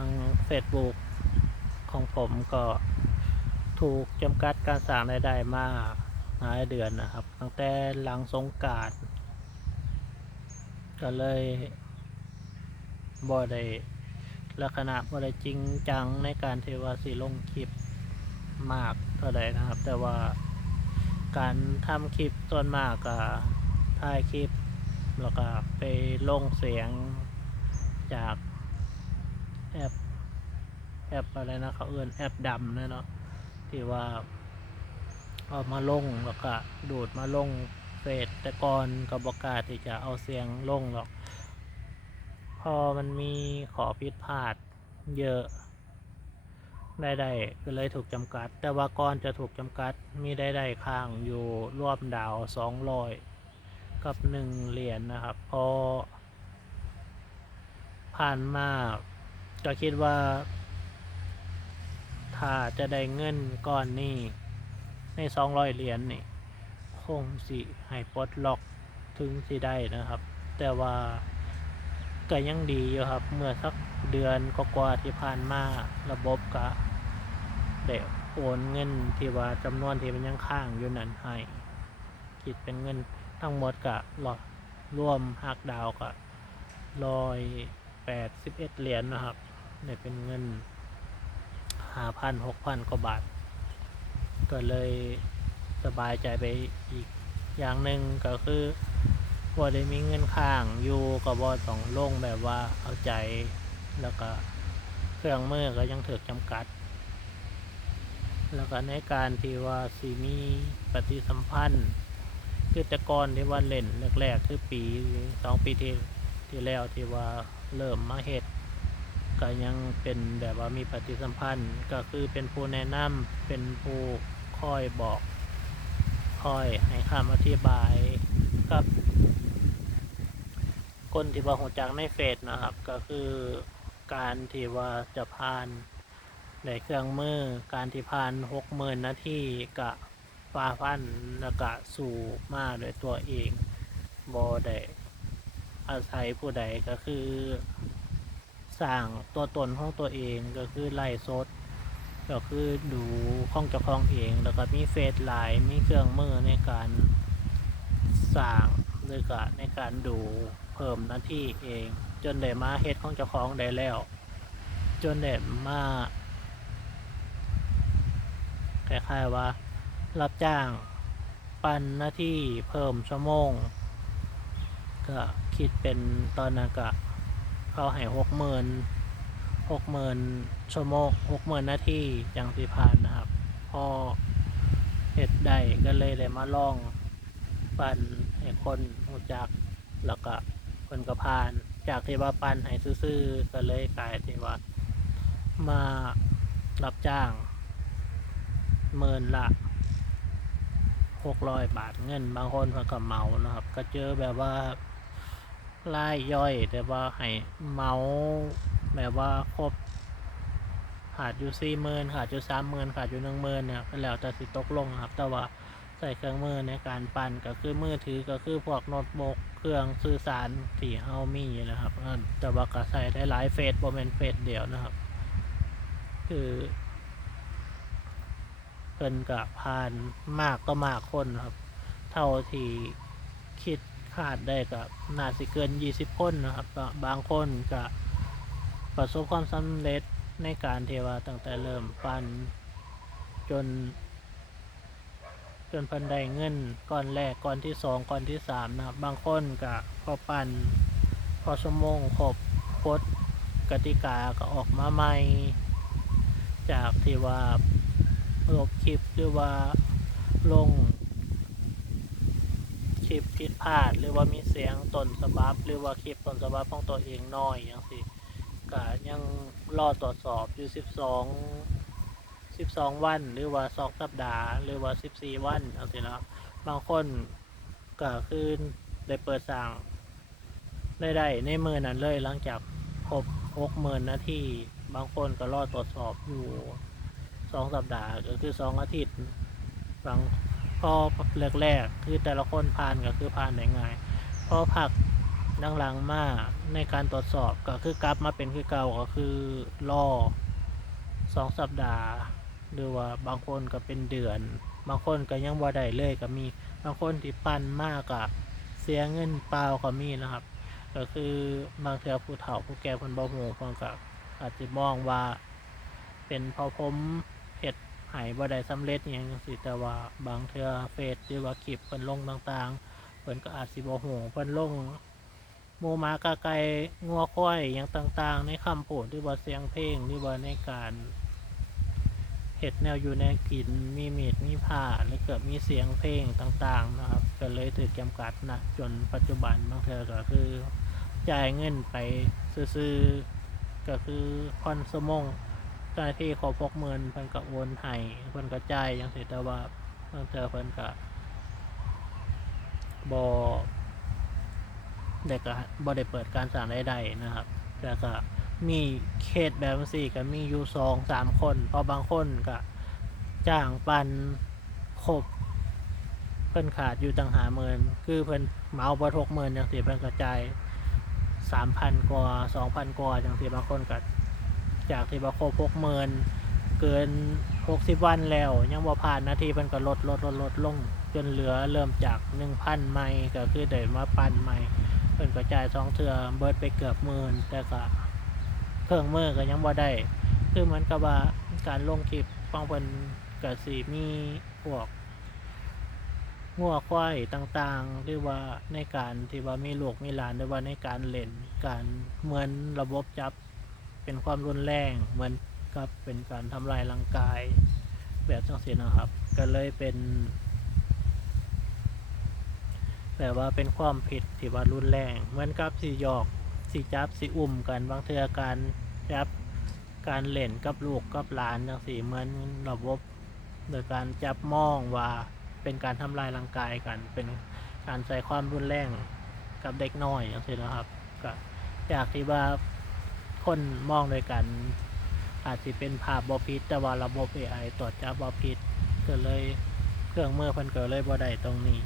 าง Facebook ของผมก็ถูกจำกัดการสร้างรายได้มากหลายเดือนนะครับ ตั้งแต่หลังสงการก็เลยบ่ได้ลักษณะบ่ได้จริงจังในการที่ว่าสิลงคลิปมากเท่าใดนะครับ แต่ว่าการทำคลิปส่วนมากก็ถ่ายคลิปแล้วก็ไปลงเสียงจาก แอปอะไรนะเขาเอื้นแอปดำนะเนาะที่ว่าเอามาลงแล้วก็ดูดมาลงเฟซแต่ก่อนก็บอกกล้าที่จะเอาเสียงลงหรอก พอมันมีขอผิดพลาดเยอะได้ได้ก็เลยถูกจำกัด แต่ว่าก่อนจะถูกจำกัดมีได้ได้ค้างอยู่รวมดาวสองร้อยกับหนึ่งเหรียญนะครับ พอผ่านมาก็คิดว่า ถ้าจะได้เงินก้อนนี้ในสองร้อยเหรียญนี่คงสิให้ปลดล็อกถึงสิได้นะครับ แต่ว่าก็ยังดีอยู่ครับ เมื่อสักเดือนก็กว่าที่ผ่านมาระบบก็ได้โอนเงินที่ว่าจำนวนที่มันยังค้างอยู่นั้นให้คิดเป็นเงินทั้งหมดก็รอร่วมหักดาวก็ร้อยแปดสิบเอ็ดเหรียญนะครับได้เป็นเงิน ห้าพันหกพันกว่าบาท ก็เลยสบายใจไปอีกอย่างหนึ่งก็คือบ่ได้มีเงินค้างอยู่กับ่ต้องลงแบบว่าเอาใจแล้วก็เครื่องมือก็ยังถือจำกัด แล้วก็ในการที่ว่าสีมีปฏิสัมพันธ์คือแต่ก่อนที่ว่าเล่นแรกๆคือปีสองปีที่ที่แล้วที่ว่าเริ่มมาเฮ็ด ก็ยังเป็นแบบว่ามีปฏิสัมพันธ์ก็คือเป็นผู้แนะนำเป็นผู้คอยบอกคอยให้คำอธิบายกับ คนที่ว่าหัวจักในเฟซนะครับ ก็คือการที่ว่าจะผ่านในเครื่องมือการที่ผ่านหกหมื่นนาทีกะฟ้าฟันแล้วก็สู่มาโดยตัวเองบอได้อาศัยผู้ใดก็คือ สร้างตัวตนของตัวเองก็คือไล่สดก็คือดูข้องเจ้าของเองแล้วก็มีเฟซไลน์มีเครื่องมือในการสร้างหรือก็ในการดูเพิ่มหน้าที่เอง จนได้มาเฮ็ดของเจ้าของได้แล้ว จนได้มาคล้ายๆว่า รับจ้างปันหน้าที่เพิ่มชั่วโมง ก็คิดเป็นตอนนั้นก็ เขาให้หกหมื่นหกหมื่นชั่วโมงหกหมื่นนาทีจังสิผ่านนะครับ พอเห็ดได้ก็เลยเลยมาลองปั่นให้คนรู้จักแล้วก็คนก็ผ่าน จากที่ว่าปั่นให้ซื่อๆก็เลยกลายที่ว่ามารับจ้างหมื่นละหกร้อยบาทเงิน บางคนเพิ่นก็เมานะครับ ก็เจอแบบว่า รายย่อยแต่ว่าให้เมาแบบว่าครบขาดอยู่สี่หมื่นขาดอยู่สามหมื่นขาดอยู่หนึ่งหมื่นเนี่ยก็แล้วแต่สิตกลงครับ แต่ว่าใส่เครื่องมือในการปั่นก็คือมือถือก็คือพวกโน้ตบุ๊กเครื่องสื่อสารที่เฮามีนะครับแต่ว่าก็ใส่ได้หลายเฟสบ่แม่นเฟสเดียวนะครับ คือเพิ่นก็ผ่านมากก็มากคนครับ เท่าที่คิด คาดได้ก็น่าสิเกิน 20 คนนะครับก็บางคนก็ประสบความสำเร็จในการเทวาตั้งแต่เริ่มปั่นจน จนพิ่นได้เงินก้อนแรกก้อนที่สองก้อนที่สามนะครับ บางคนก็พอปั่นพอชั่วโมงครบกฎกติกาก็ออกมาใหม่ จากที่ว่าลบคลิปหรือว่าลง ลิปผิดพลาด หรือว่ามีเสียงต้นฉบับ หรือว่าคลิปต้นฉบับของตัวเองน้อยอย่างสิก็ยังรอตรวจสอบอยู่12 12วัน หรือว่า2สัปดาห์ หรือว่า14วันอย่างสินะครับบางคนก็คือได้เปิดสั่งได้ได้ในมือนั้นเลยหลังจากครบ60,000นาทีบางคนก็รอตรวจสอบอยู่2สัปดาห์ก็คือ2อาทิตย์บาง พอแรกๆคือแต่ละคนผ่านก็คือผ่านได้ง่ายพอพักหลังมาในการตรวจสอบก็คือกลับมาเป็นคือเก่าก็คือรอสองสัปดาห์ หรือว่าบางคนก็เป็นเดือน บางคนก็ยังบ่ได้เลยก็มีบางคนที่ปั่นมากอะเสียเงินเปล่าก็มีนะครับ ก็คือบางเทือผู้เฒ่าผู้แก่เพิ่นบ่ฮู้เพิ่นก็อาจสิมองว่าเป็นเพราะผม เฮ็ดให้บ่ได้สำเร็จอยังจังซี่แต่ว่าบางเทื่อเฟซหรือว่าคลิปเพิ่นลงต่างๆเพิ่นก็อาจสิบ่ฮู้เพิ่นลงหมูหมากาไก่งัวควายอย่างต่างๆ ในคำพูดหรือว่าเสียงเพลงหรือว่าในการเฮ็ดแนวอยู่แนวกินมีมีดมีผ้าแล้วก็มีเสียงเพลงต่างๆนะครับก็เลยถูกจำกัดนะจนปัจจุบันบางเทื่อก็คือจ่ายเงินไปซื่อๆก็คือคอนสมอง เจ้าหน้าที่ขอพกเงินเพิ่นก็โอนให้เพิ่นก็จ่ายจังซี่แต่ว่าบางเทื่อเพิ่นก็บได้ก็บ่ได้เปิดการสั่งใดๆนะครับแล้วก็มีเคสแบบสี่ก็มีอยู่สองสามคนเพราะบางคนก็จ้างปันครบเพิ่นขาดอยู่ต่างหาเมินคือเพิ่นเมาบ่ทกเมินจังซี่เพิ่นกระจายสามพันกว่าสองพันกว่าจังซี่บางคนก็ จากที่บ่ครบหกเมินเกินหกสิบวันแล้ว ยังบ่ผ่านนาทีเพิ่นก็ลดลดลดลดลง จนเหลือเริ่มจากหนึ่งพันไม้ก็คือได้มาปั่นไม้เพิ่นก็จ่ายสองเทื่อเบิดไปเกือบหมื่นแต่ก็เครื่องมือก็ยังบ่ได้คือเหมือนกับว่าการลงคลิปฟังเพิ่นก็สิมีพวกงัวควายต่างๆ หรือว่าในการที่ว่ามีลูกมีหลานหรือว่าในการเล่นการเหมือนระบบจับ เป็นความรุนแรงเหมือนกับเป็นการทำลายร่างกายแบบจังซี่นะครับ ก็เลยเป็นแต่ว่าเป็นความผิดที่ว่ารุนแรงเหมือนกับสิหยอกสิจับสิอุ่มกันบางเทือการจับการเล่นกับลูกกับหลานจังสีเหมือนระบบโดยการจับมองว่าเป็นการทำลายร่างกายกัน เป็นการใส่ความรุนแรงกับเด็กน้อยอย่างนี้นะครับก็จากที่ว่า คนมองโดยกัน อาจจะเป็นภาพบอพิษแต่ว่าระบบ AI ตรวจจับบอพิษก็เลยเครื่องมือเพิ่นก็เลยบ่ได้ตรงนี้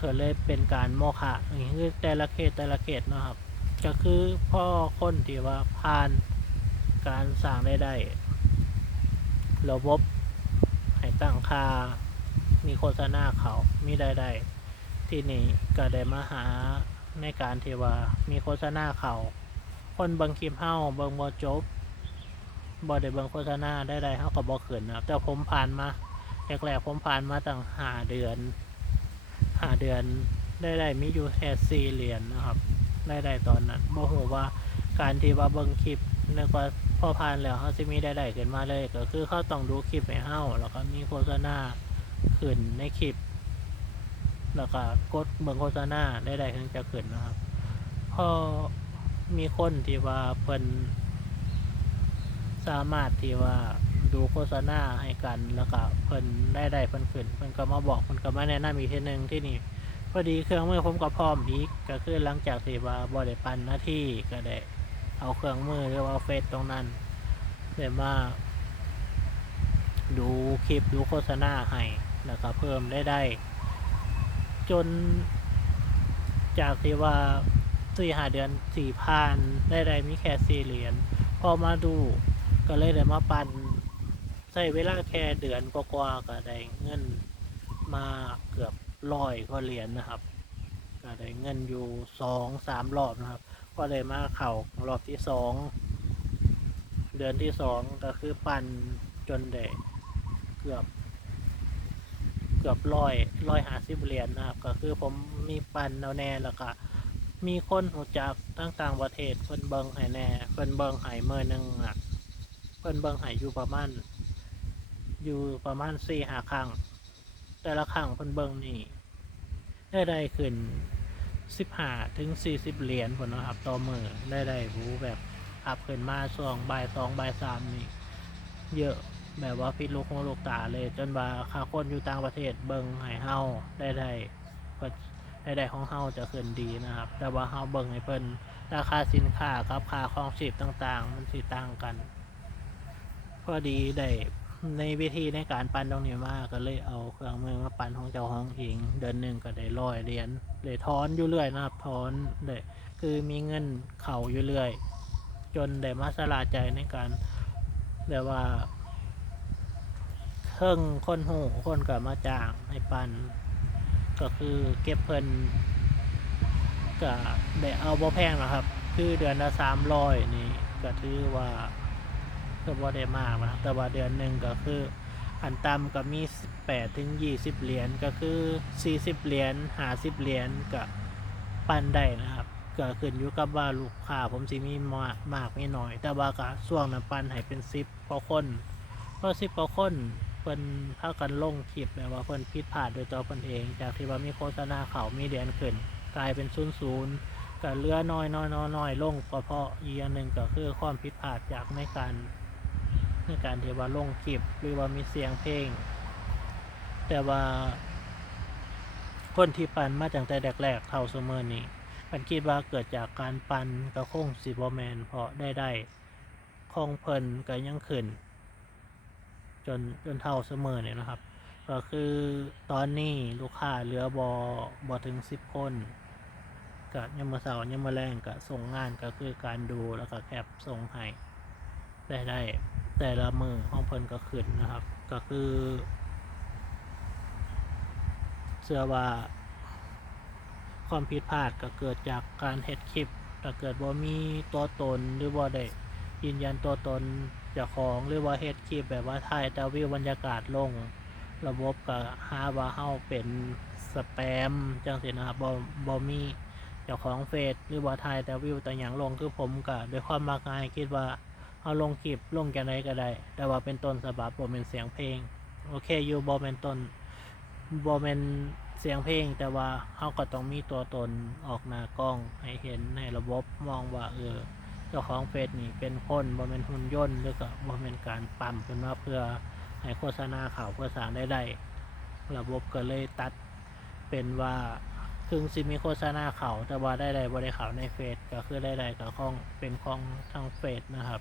ก็เลยเป็นการโมฆะอย่างนี้คือแต่ละเขตแต่ละเขตเนาะครับ ก็คือพ่อคนที่ว่าผ่านการสร้างได้ได้ระบบให้ตั้งค่ามีโฆษณาเขามีได้ได้ที่นี่ก็ได้มาหาในการที่ว่ามีโฆษณาเขา คนเบิ่งคลิปเฮาเบิ่งบ่จบบ่ได้เบิ่งโฆษณาได้ได้เฮาก็บ่ขึ้นนะครับแต่ผมผ่านมาแรกๆผมผ่านมาตั้งห้าเดือนหาเดือนได้ได้มีอยู่แค่สี่เหรียญนะครับ ได้ได้ตอนนั้นโมโหว่าการที่ว่าเบิ่งคลิปนึกว่าพอผ่านแล้วเขาสิมีได้ได้ขึ้นมาเลย ก็คือเขาต้องดูคลิปให้เฮาแล้วก็มีโฆษณาขึ้นในคลิป แล้วก็กดเบิ่งโฆษณาได้ได้ถึงจะขึ้นนะครับพอ มีคนที่ว่าเพิ่นสามารถที่ว่าดูโฆษณาให้กันแล้วก็เพิ่นได้ได้เพิ่นขึ้นเพิ่นก็มาบอกเพิ่นก็มาแนะนำอีกทีหนึงที่นี่พอดีเครื่องมือผมก็พร้อมอีกก็คือหลังจากที่ว่าบ่ได้ปันหน้าที่ก็ได้เอาเครื่องมือหรือว่าเฟซตรงนั้นได้มา ดูคลิปดูโฆษณาให้แล้วก็เพิ่มได้ได้ จนจากที่ว่า สี่หาเดือนสี่พันได้ได้มีแค่สี่เหรียญพอมาดูก็เลยได้มาปันใช้เวลาแค่เดือนกว่าๆก็ได้เงินมาเกือบร้อยกว่าเหรียญนะครับก็ได้เงินอยู่สองสามรอบนะครับ ก็เลยมาเข่ารอบที่สองเดือนที่สองก็คือปันจนได้เกือบ เกือบร้อยร้อยหาสิบเหรียญนะครับ ก็คือผมมีปันเอาแน่แล้วก็ มีคนหูจักตั้งต่างประเทศเพิ่นเบิงให้แน่เพิ่นเบิงให้เมื่อนึงอะเพิ่นเบิงให้อยู่ประมาณอยู่ประมาณสี่หาครั้ง แต่ละครั้งเพิ่นเบิงนี่ได้ได้ขึ้นสิบห้าถึงสี่สิบเหรียญผลนะครับต่อมือได้ได้รู้แบบอัพขึ้นมาช่วงบ่ายสองบ่ายสามนี่เยอะแบบว่าพิดลูกหูลูกตาเลย จนว่าคาคนอยู่ต่างประเทศเบิงให้เฮาได้ได้เพิ่น ได้ได้ของเฮาจะขึ้นดีนะครับ แต่ว่าเฮาเบิงให้เพิ่นราคาสินค้ากับค่าครองชีพต่างๆ มันสิต่างกัน พอดีได้ในวิธีในการปั่นตรงนี้มากก็เลยเอาเครื่องมือมาปั่นของเจ้าของเองเดือนหนึ่งก็ได้ร้อยเหรียญเลยถอนอยู่เรื่อยนะครับถอนเลยคือมีเงินเข่าอยู่เรื่อย จนได้มาสลาใจในการแบบว่าเครื่องคนหูคนกับมาจ้างให้ปัน ก็คือเก็บเพิ่นก็ได้เอาบ่แพงนะครับ คือเดือนละสามร้อยนี่ก็ถือว่าก็บ่ได้มากนะครับแต่ว่าเดือนหนึ่งก็คืออันต่ำก็มี18ถึง20 เหรียญก็คือ 40 เหรียญ50 เหรียญก็ปันได้นะครับก็ขึ้นอยู่กับว่าลูกค้าผมสิมีมากมากไม่น้อย แต่ว่าก็ช่วงนั้นปันให้เป็น 10กว่าคนเพราะ10กว่าคน เพิ่นพากันลงคลิปแบบว่าเพิ่นผิดพลาดโดยตัวเพิ่นเอง จากที่ว่ามีโฆษณาเขามีเหรียญขึ้น กลายเป็นศูนย์ศูนย์ก็เลือน้อยน้อยน้อยน้อยลงก็เพราะอีกอย่างหนึ่งก็คือความผิดพลาดจากในการในการที่ว่าลงคลิปหรือว่ามีเสียงเพลง แต่ว่าคนที่ปั่นมาตั้งแต่แรกๆเท่าเสมอนี้มันคิดว่าเกิดจากการปั่นก็คงสิบแมนเพราะได้ได้ของเพิ่นก็ยังขึ้น จนจนเท่าเสมอเนี่ยนะครับ ก็คือตอนนี้ลูกค้าเหลือบอบอถึงสิบคนกับยามมอเสาร์ยามมอแรงกับส่งงานก็คือการดูแล้วก็แคปส่งให้ได้ได้ แต่ละมือของเพิ่นก็ขึ้นนะครับ ก็คือเชื่อว่าความผิดพลาดก็เกิดจากการเฮ็ดคลิปถ้าเกิดบ่มีตัวตนหรือบ่ได้ยืนยันตัวตน จ้าของหรือว่าเฮ็ดคลิปแบบว่าถ่ายแต่วิวบรรยากาศลง ระบบก็หาว่าเฮาเป็นสแปมจังซี่นะครับบ่บ่มีเจ้าของเฟซหรือว่าถ่ายแต่วิวแต่หยังลงคือผมก็ด้วยความมักง่ายคิดว่าเฮาลงคลิปลงจังไดก็ได้ แต่ว่าเป็นต้นฉบับบ่แม่นเสียงเพลง โอเคอยู่บ่แม่นต้นบ่แม่นเสียงเพลง แต่ว่าเฮาก็ต้องมีตัวตนออกหน้ากล้องให้เห็นในระบบมองว่าเออ เจ้าของเฟซนี่เป็นคนบ่แม่นหุ่นยนต์หรือก็บ่แม่นการปั๊มเป็นมาเพื่อให้โฆษณาข่าวเพื่อสร้างได้ได้ระบบก็เลยตัดเป็นว่าถึงสิมีโฆษณาเขาแต่ว่าได้ใดบ่ได้เขาในเฟซก็คือได้ใดก็ของเป็นของทางเฟซนะครับ